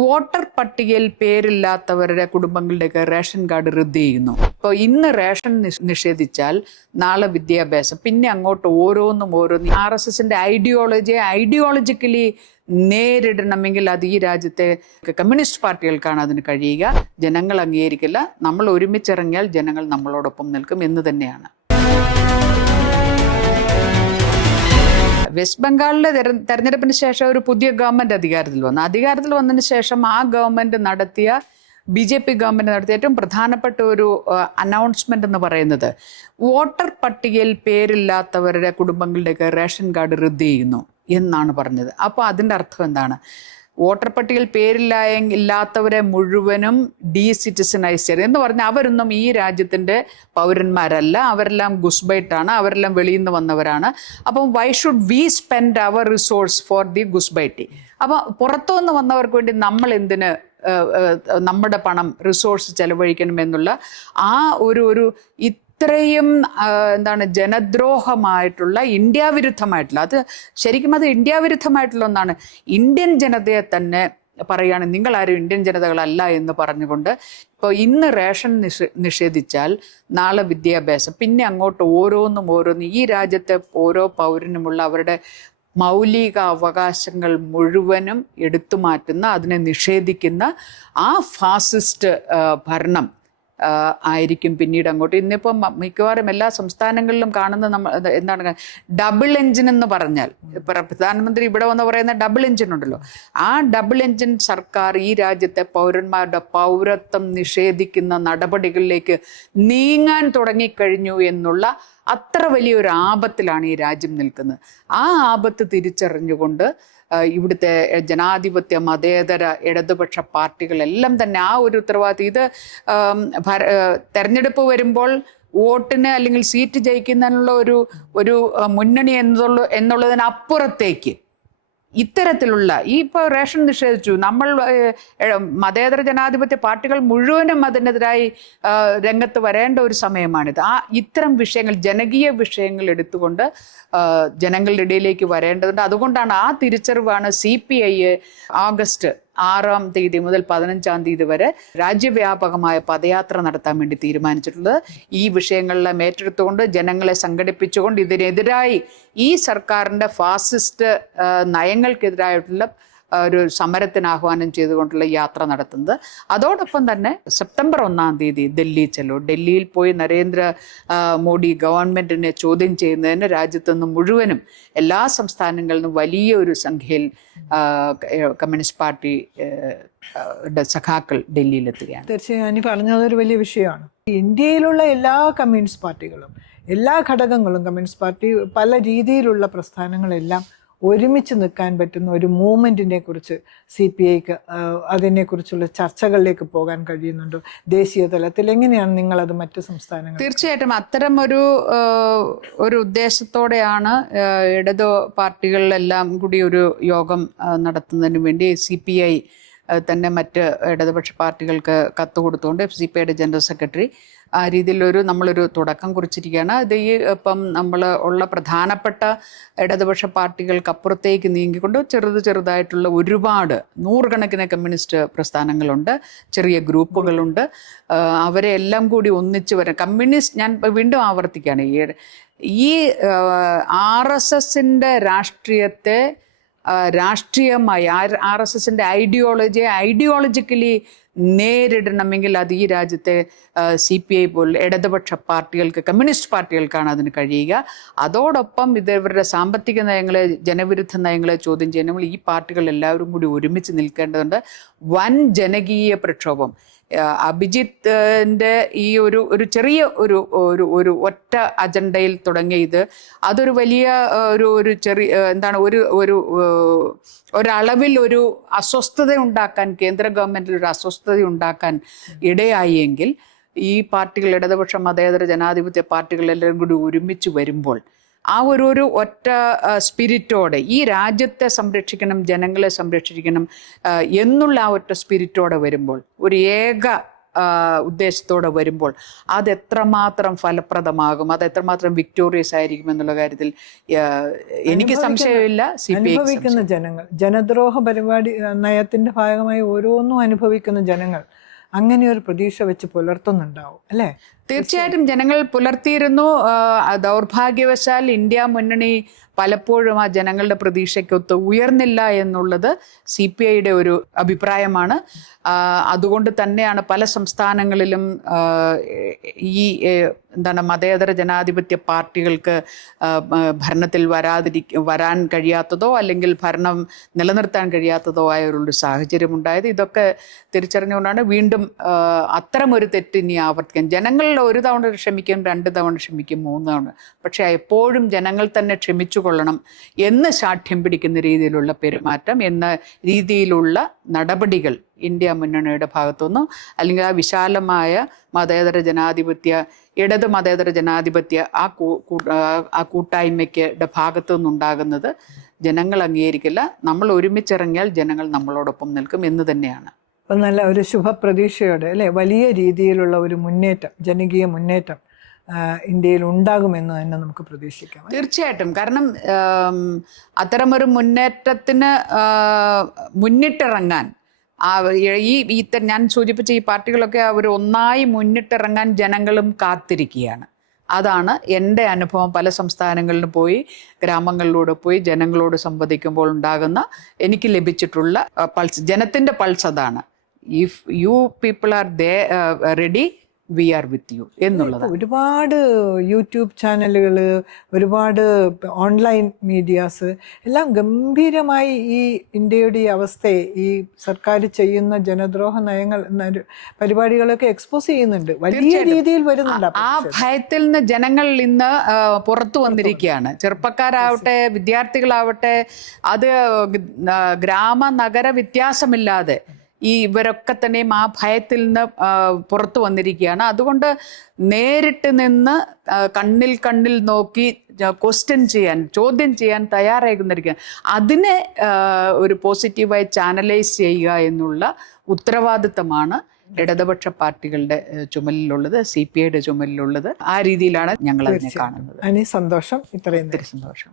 Voter പട്ടികയിൽ പേരില്ലാത്തവരുടെ കുടുംബങ്ങളുടെയൊക്കെ ration card റദ്ദ് ചെയ്യുന്നു. ഇപ്പോൾ ഇന്ന് റേഷൻ നിഷേധിച്ചാൽ നാളെ വിദ്യാഭ്യാസം, പിന്നെ അങ്ങോട്ട് ഓരോന്നും RSSന്റെ ഐഡിയോളജിക്കലി നേരിടണമെങ്കിൽ അത് ഈ രാജ്യത്തെ കമ്മ്യൂണിസ്റ്റ് പാർട്ടികൾക്കാണ് അതിന് കഴിയുക. ജനങ്ങൾ അംഗീകരിക്കില്ല. നമ്മൾ ഒരുമിച്ചിറങ്ങിയാൽ ജനങ്ങൾ നമ്മളോടൊപ്പം നിൽക്കും എന്ന് തന്നെയാണ്. വെസ്റ്റ് ബംഗാളിലെ തെരഞ്ഞെടുപ്പിന് ശേഷം ഒരു പുതിയ ഗവൺമെന്റ് അധികാരത്തിൽ വന്നതിന് ശേഷം ആ ഗവൺമെന്റ് നടത്തിയ BJP ഗവൺമെന്റ് നടത്തിയ ഏറ്റവും പ്രധാനപ്പെട്ട ഒരു അനൗൺസ്മെന്റ് എന്ന് പറയുന്നത് വോട്ടർ പട്ടികയിൽ പേരില്ലാത്തവരുടെ കുടുംബങ്ങളുടെയൊക്കെ റേഷൻ കാർഡ് റദ്ദ് ചെയ്യുന്നു എന്നാണ് പറഞ്ഞത്. അപ്പോൾ അതിൻ്റെ അർത്ഥം എന്താണ്? വോട്ടർ പട്ടികയിൽ പേരില്ലാത്തവരെ മുഴുവനും ഡീസിറ്റിസണൈസ് ചെയ്ത് എന്ന് പറഞ്ഞാൽ അവരൊന്നും ഈ രാജ്യത്തിൻ്റെ പൗരന്മാരല്ല, അവരെല്ലാം ഗുസ്ബൈറ്റാണ്, അവരെല്ലാം വെളിയിൽ നിന്ന് വന്നവരാണ്. അപ്പം why should we spend our resource for the ഗുസ്ബൈറ്റി? അപ്പോൾ പുറത്തുനിന്ന് വന്നവർക്ക് വേണ്ടി നമ്മൾ എന്തിന് നമ്മുടെ പണം റിസോഴ്സ് ചെലവഴിക്കണമെന്നുള്ള ആ ഒരു ഇത്രയും ജനദ്രോഹമായിട്ടുള്ള, ഇന്ത്യ വിരുദ്ധമായിട്ടുള്ള, അത് ശരിക്കും ഇന്ത്യ വിരുദ്ധമായിട്ടുള്ള ഒന്നാണ്. ഇന്ത്യൻ ജനതയെ തന്നെ പറയുകയാണ് നിങ്ങളാരും ഇന്ത്യൻ ജനതകളല്ല എന്ന് പറഞ്ഞുകൊണ്ട് ഇപ്പോൾ ഇന്ന് റേഷൻ നിഷേധിച്ചാൽ നാളെ വിദ്യാഭ്യാസം, പിന്നെ അങ്ങോട്ട് ഓരോന്നും ഈ രാജ്യത്തെ ഓരോ പൗരനുമുള്ള അവരുടെ മൗലിക അവകാശങ്ങൾ മുഴുവനും എടുത്തു മാറ്റുന്ന, അതിനെ നിഷേധിക്കുന്ന ആ ഫാസിസ്റ്റ് ഭരണം ആയിരിക്കും പിന്നീട് അങ്ങോട്ട്. ഇന്നിപ്പം മിക്കവാറും എല്ലാ സംസ്ഥാനങ്ങളിലും കാണുന്ന ഡബിൾ എഞ്ചിൻ എന്ന് പറഞ്ഞാൽ, പ്രധാനമന്ത്രി ഇവിടെ വന്ന് പറയുന്ന ഡബിൾ എഞ്ചിൻ ഉണ്ടല്ലോ, ആ ഡബിൾ എഞ്ചിൻ സർക്കാർ ഈ രാജ്യത്തെ പൗരന്മാരുടെ പൗരത്വം നിഷേധിക്കുന്ന നടപടികളിലേക്ക് നീങ്ങാൻ തുടങ്ങിക്കഴിഞ്ഞു എന്നുള്ള അത്ര വലിയൊരു ആപത്തിലാണ് ഈ രാജ്യം നിൽക്കുന്നത്. ആ ആപത്ത് തിരിച്ചറിഞ്ഞുകൊണ്ട് ഇവിടുത്തെ ജനാധിപത്യ മതേതര ഇടതുപക്ഷ പാർട്ടികളെല്ലാം തന്നെ ആ ഒരു ഉത്തരവാദിത്വം, ഇത് തെരഞ്ഞെടുപ്പ് വരുമ്പോൾ വോട്ടിന് അല്ലെങ്കിൽ സീറ്റ് ജയിക്കുന്നതിനുള്ള ഒരു മുന്നണി എന്നുള്ളതിനപ്പുറത്തേക്ക് ഇത്തരത്തിലുള്ള ഇപ്പോൾ റേഷൻ നിഷേധിച്ചു, നമ്മൾ മതേതര ജനാധിപത്യ പാർട്ടികൾ മുഴുവനും അതിനെതിരായി രംഗത്ത് വരേണ്ട ഒരു സമയമാണിത്. ഇത്തരം വിഷയങ്ങൾ, ജനകീയ വിഷയങ്ങൾ എടുത്തുകൊണ്ട് ജനങ്ങളുടെ ഇടയിലേക്ക് വരേണ്ടതുണ്ട്. അതുകൊണ്ടാണ് ആ തിരിച്ചറിവാണ് CPI ഓഗസ്റ്റ് 6 മുതൽ 15 വരെ രാജ്യവ്യാപകമായ പദയാത്ര നടത്താൻ വേണ്ടി തീരുമാനിച്ചിട്ടുള്ളത്. ഈ വിഷയങ്ങളെല്ലാം ഏറ്റെടുത്തുകൊണ്ട് ജനങ്ങളെ സംഘടിപ്പിച്ചുകൊണ്ട് ഇതിനെതിരായി ഈ സർക്കാരിൻ്റെ ഫാസിസ്റ്റ് നയങ്ങൾക്കെതിരായിട്ടുള്ള ഒരു സമരത്തിന് ആഹ്വാനം ചെയ്തുകൊണ്ടുള്ള യാത്ര നടത്തുന്നത്. അതോടൊപ്പം തന്നെ സെപ്റ്റംബർ 1 ദില്ലി ചെലോ, ഡൽഹിയിൽ പോയി നരേന്ദ്ര മോഡി ഗവൺമെന്റിനെ ചോദ്യം ചെയ്യുന്നതിന് രാജ്യത്തു നിന്ന് മുഴുവനും എല്ലാ സംസ്ഥാനങ്ങളിൽ നിന്നും വലിയ ഒരു സംഖ്യയിൽ കമ്മ്യൂണിസ്റ്റ് പാർട്ടി സഖാക്കൾ ഡൽഹിയിലെത്തുകയാണ്. തീർച്ചയായും അനി പറഞ്ഞതൊരു വലിയ വിഷയമാണ്. ഇന്ത്യയിലുള്ള എല്ലാ കമ്മ്യൂണിസ്റ്റ് പാർട്ടികളും, എല്ലാ ഘടകങ്ങളും, കമ്മ്യൂണിസ്റ്റ് പാർട്ടി പല രീതിയിലുള്ള പ്രസ്ഥാനങ്ങളെല്ലാം ഒരുമിച്ച് നിൽക്കാൻ പറ്റുന്ന ഒരു മൂവ്മെൻറ്റിനെ കുറിച്ച് CPIക്ക് അതിനെക്കുറിച്ചുള്ള ചർച്ചകളിലേക്ക് പോകാൻ കഴിയുന്നുണ്ടോ? ദേശീയ തലത്തിൽ എങ്ങനെയാണ് നിങ്ങളത് മറ്റ് സംസ്ഥാനങ്ങൾ? തീർച്ചയായിട്ടും അത്തരം ഒരു ഉദ്ദേശത്തോടെയാണ് ഇടതു പാർട്ടികളിലെല്ലാം കൂടി ഒരു യോഗം നടത്തുന്നതിന് വേണ്ടി CPI തന്നെ മറ്റ് ഇടതുപക്ഷ പാർട്ടികൾക്ക് കത്ത് കൊടുത്തുകൊണ്ട് CPIയുടെ ജനറൽ സെക്രട്ടറി ആ രീതിയിലൊരു നമ്മളൊരു തുടക്കം കുറിച്ചിരിക്കുകയാണ്. ഇത് ഇപ്പം നമ്മൾ ഉള്ള പ്രധാനപ്പെട്ട ഇടതുപക്ഷ പാർട്ടികൾക്കപ്പുറത്തേക്ക് നീങ്ങിക്കൊണ്ട് ചെറുതായിട്ടുള്ള ഒരുപാട് നൂറുകണക്കിന് കമ്മ്യൂണിസ്റ്റ് പ്രസ്ഥാനങ്ങളുണ്ട്, ചെറിയ ഗ്രൂപ്പുകളുണ്ട്. അവരെ എല്ലാം കൂടി ഒന്നിച്ച് വരാൻ ഞാൻ വീണ്ടും ആവർത്തിക്കുകയാണ്, ഈ RSSന്റെ രാഷ്ട്രീയത്തെ രാഷ്ട്രീയമായി RSSന്റെ ഐഡിയോളജിക്കലി നേരിടണമെങ്കിൽ അത് ഈ രാജ്യത്തെ CPI പോലുള്ള ഇടതുപക്ഷ പാർട്ടികൾക്ക്, കമ്മ്യൂണിസ്റ്റ് പാർട്ടികൾക്കാണ് അതിന് കഴിയുക. അതോടൊപ്പം ഇവരുടെ സാമ്പത്തിക നയങ്ങളെ, ജനവിരുദ്ധ നയങ്ങളെ ചോദ്യം ചെയ്യണമെങ്കിൽ ഈ പാർട്ടികൾ എല്ലാവരും കൂടി ഒരുമിച്ച് നിൽക്കേണ്ടതുണ്ട്. വൻ ജനകീയ പ്രക്ഷോഭം, അഭിജിത്തിന്റെ ഈ ഒരു ചെറിയ ഒരു ഒറ്റ അജണ്ടയിൽ തുടങ്ങിയ ഇത്, അതൊരു വലിയ ഒരു ചെറിയ ഒരളവിൽ ഒരു അസ്വസ്ഥത ഉണ്ടാക്കാൻ, കേന്ദ്ര ഗവൺമെന്റിൽ ഒരു അസ്വസ്ഥത ഉണ്ടാക്കാൻ ഇടയായി എങ്കിൽ ഈ പാർട്ടികൾ, ഇടതുപക്ഷ മതേതര ജനാധിപത്യ പാർട്ടികളെല്ലാം കൂടി ഒരുമിച്ച് വരുമ്പോൾ ആ ഒരു ഒറ്റ സ്പിരിറ്റോടെ ഈ രാജ്യത്തെ സംരക്ഷിക്കണം, ജനങ്ങളെ സംരക്ഷിക്കണം എന്നുള്ള ആ ഒറ്റ സ്പിരിറ്റോടെ വരുമ്പോൾ ഒരു ഏക ഉദ്ദേശത്തോടെ വരുമ്പോൾ അതെത്രമാത്രം ഫലപ്രദമാകും, അതെത്രമാത്രം വിക്ടോറിയസ് ആയിരിക്കും എന്നുള്ള കാര്യത്തിൽ എനിക്ക് സംശയമില്ല. അനുഭവിക്കുന്ന ജനങ്ങൾ, ജനദ്രോഹ പരിപാടി നയത്തിന്റെ ഭാഗമായി ഓരോന്നും അനുഭവിക്കുന്ന ജനങ്ങൾ അങ്ങനെ ഒരു പ്രതീക്ഷ വെച്ച് പുലർത്തുന്നുണ്ടാവും അല്ലേ? തീർച്ചയായിട്ടും ജനങ്ങൾ പുലർത്തിയിരുന്നു. ദൗർഭാഗ്യവശാൽ ഇന്ത്യ മുന്നണി പലപ്പോഴും ആ ജനങ്ങളുടെ പ്രതീക്ഷയ്ക്കൊത്ത് ഉയർന്നില്ല എന്നുള്ളത് CPIയുടെ ഒരു അഭിപ്രായമാണ്. അതുകൊണ്ട് തന്നെയാണ് പല സംസ്ഥാനങ്ങളിലും ഈ മതേതര ജനാധിപത്യ പാർട്ടികൾക്ക് ഭരണത്തിൽ വരാൻ കഴിയാത്തതോ അല്ലെങ്കിൽ ഭരണം നിലനിർത്താൻ കഴിയാത്തതോ ആയ ഒരു സാഹചര്യം ഉണ്ടായത്. ഇതൊക്കെ തിരിച്ചറിഞ്ഞുകൊണ്ടാണ് വീണ്ടും അത്തരമൊരു തെറ്റ് ഇനി ആവർത്തിക്കാൻ. ജനങ്ങൾ ഒരു തവണ ക്ഷമിക്കും, 2 തവണ ക്ഷമിക്കും, 3 തവണ, പക്ഷെ എപ്പോഴും ജനങ്ങൾ തന്നെ ക്ഷമിച്ചു കൊള്ളണം എന്ന് ശാഠ്യം പിടിക്കുന്ന രീതിയിലുള്ള പെരുമാറ്റം, എന്ന രീതിയിലുള്ള നടപടികൾ ഇന്ത്യ മുന്നണിയുടെ ഭാഗത്തുനിന്നും അല്ലെങ്കിൽ ആ വിശാലമായ മതേതര ജനാധിപത്യ ഇടത് മതേതര ജനാധിപത്യ ആ കൂട്ടായ്മയ്ക്ക് ഭാഗത്തു നിന്നുണ്ടാകുന്നത് ജനങ്ങൾ അംഗീകരിക്കില്ല. നമ്മൾ ഒരുമിച്ചിറങ്ങിയാൽ ജനങ്ങൾ നമ്മളോടൊപ്പം നിൽക്കും എന്ന് തന്നെയാണ്. അപ്പം നല്ല ഒരു ശുഭപ്രതീക്ഷയോടെ അല്ലെ, വലിയ രീതിയിലുള്ള ഒരു മുന്നേറ്റം, ജനകീയ മുന്നേറ്റം ഇന്ത്യയിൽ ഉണ്ടാകുമെന്ന് തന്നെ നമുക്ക് പ്രതീക്ഷിക്കാം. തീർച്ചയായിട്ടും. കാരണം അത്തരമൊരു മുന്നേറ്റത്തിന് മുന്നിട്ടിറങ്ങാൻ ഞാൻ സൂചിപ്പിച്ച ഈ പാർട്ടികളൊക്കെ അവർ ഒന്നായി മുന്നിട്ടിറങ്ങാൻ ജനങ്ങളും കാത്തിരിക്കുകയാണ്. അതാണ് എൻ്റെ അനുഭവം. പല സംസ്ഥാനങ്ങളിലും പോയി, ഗ്രാമങ്ങളിലൂടെ പോയി ജനങ്ങളോട് സംവദിക്കുമ്പോൾ ഉണ്ടാകുന്ന എനിക്ക് ലഭിച്ചിട്ടുള്ള പൾസ്, ജനത്തിൻ്റെ പൾസ് അതാണ്. If you people are ready, we are with you എന്നുള്ളത്. ഒരുപാട് യൂട്യൂബ് ചാനലുകൾ, ഒരുപാട് ഓൺലൈൻ മീഡിയാസ് എല്ലാം ഗംഭീരമായി ഈ ഇന്ത്യയുടെ ഈ അവസ്ഥയെ, ഈ സർക്കാർ ചെയ്യുന്ന ജനദ്രോഹ നയങ്ങൾ, പരിപാടികളൊക്കെ എക്സ്പോസ് ചെയ്യുന്നുണ്ട്, വലിയ രീതിയിൽ വരുന്നുണ്ട്. ആ ഭയത്തിൽ നിന്ന് ജനങ്ങൾ ഇന്ന് പുറത്തു വന്നിരിക്കുകയാണ്. ചെറുപ്പക്കാരാവട്ടെ, വിദ്യാർത്ഥികളാവട്ടെ, അത് ഗ്രാമ നഗര വ്യത്യാസമില്ലാതെ ഇവരൊക്കെ തന്നെയും ആ ഭയത്തിൽ നിന്ന് പുറത്തു വന്നിരിക്കുകയാണ്. അതുകൊണ്ട് നേരിട്ട് നിന്ന് കണ്ണിൽ നോക്കി ചോദ്യം ചെയ്യാൻ തയ്യാറായിരിക്കുകയാണ്. അതിനെ ഒരു പോസിറ്റീവായി ചാനലൈസ് ചെയ്യുക എന്നുള്ള ഉത്തരവാദിത്തമാണ് ഇടതുപക്ഷ പാർട്ടികളുടെ ചുമലിലുള്ളത്, CPIയുടെ ചുമലിലുള്ളത്. ആ രീതിയിലാണ് ഞങ്ങൾ അതിനെ കാണുന്നത്. സന്തോഷം. ഇത്രയും സന്തോഷം.